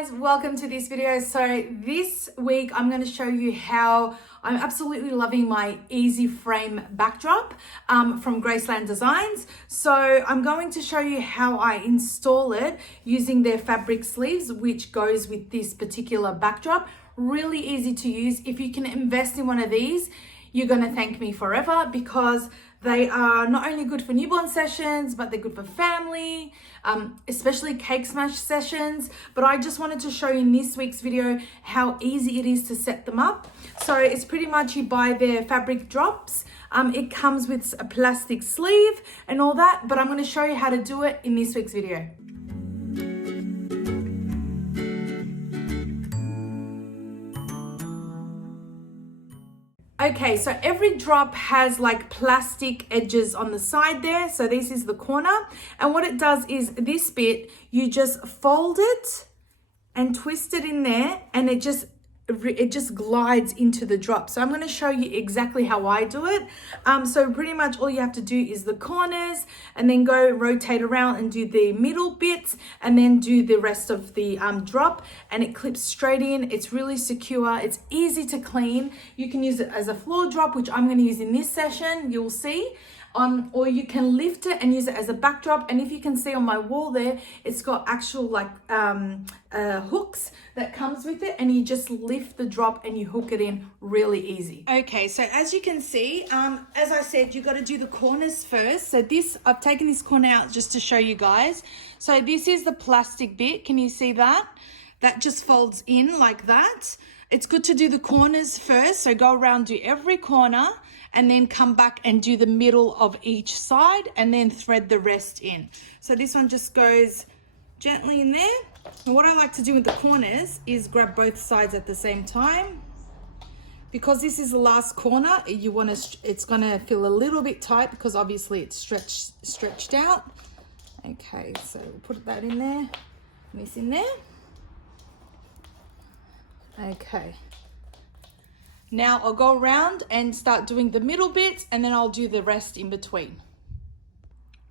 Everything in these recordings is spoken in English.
guys, welcome to this video. So this week I'm going to show you how I'm absolutely loving my EeZee frame backdrop from Graceland Designs. So I'm going to show you how I install it using their fabric sleeves, which goes with this particular backdrop. Really easy to use. If you can invest in one of these, you're going to thank me forever, because they are not only good for newborn sessions, but they're good for family, especially cake smash sessions. But I just wanted to show you in this week's video how easy it is to set them up. So it's pretty much you buy their fabric drops. It comes with a plastic sleeve and all that, but I'm going to show you how to do it in this week's video. Okay, so every drop has like plastic edges on the side there. So this is the corner. And what it does is this bit, you just fold it and twist it in there, and it just glides into the drop. So I'm going to show you exactly how I do it. So pretty much all you have to do is the corners, and then go rotate around and do the middle bits, and then do the rest of the drop, and it clips straight in. It's really secure. It's easy to clean. You can use it as a floor drop, which I'm going to use in this session, you'll see. Or you can lift it and use it as a backdrop. And if you can see on my wall there, it's got actual like hooks that comes with it, and you just lift the drop and you hook it in really easy. Okay, so as you can see, as I said, you got to do the corners first. So this, I've taken this corner out just to show you guys. So this is the plastic bit. Can you see that? That just folds in like that. It's good to do the corners first. So go around, do every corner, and then come back and do the middle of each side, and then thread the rest in. So this one just goes gently in there. And what I like to do with the corners is grab both sides at the same time. Because this is the last corner, it's gonna feel a little bit tight because obviously it's stretched out. Okay, so we'll put that in there, and this in there. Okay. Now I'll go around and start doing the middle bits, and then I'll do the rest in between.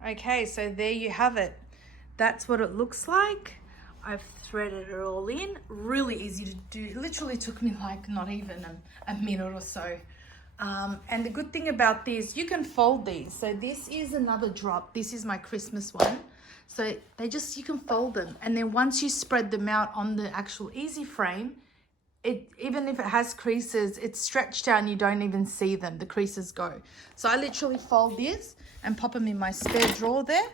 Okay, so there you have it. That's what it looks like. I've threaded it all in. Really easy to do. It literally took me like not even a minute or so. And the good thing about these, you can fold these. So this is another drop. This is my Christmas one. So you can fold them. And then once you spread them out on the actual EeZee frame, even if it has creases, it's stretched out and you don't even see them. The creases go. So I literally fold this and pop them in my spare drawer there,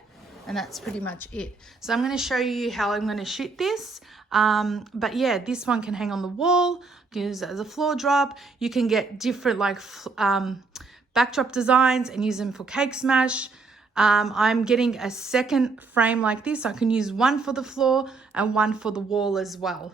and that's pretty much it. So I'm going to show you how I'm going to shoot this. But yeah, this one can hang on the wall. You can use it as a floor drop. You can get different like backdrop designs and use them for cake smash. I'm getting a second frame like this. I can use one for the floor and one for the wall as well.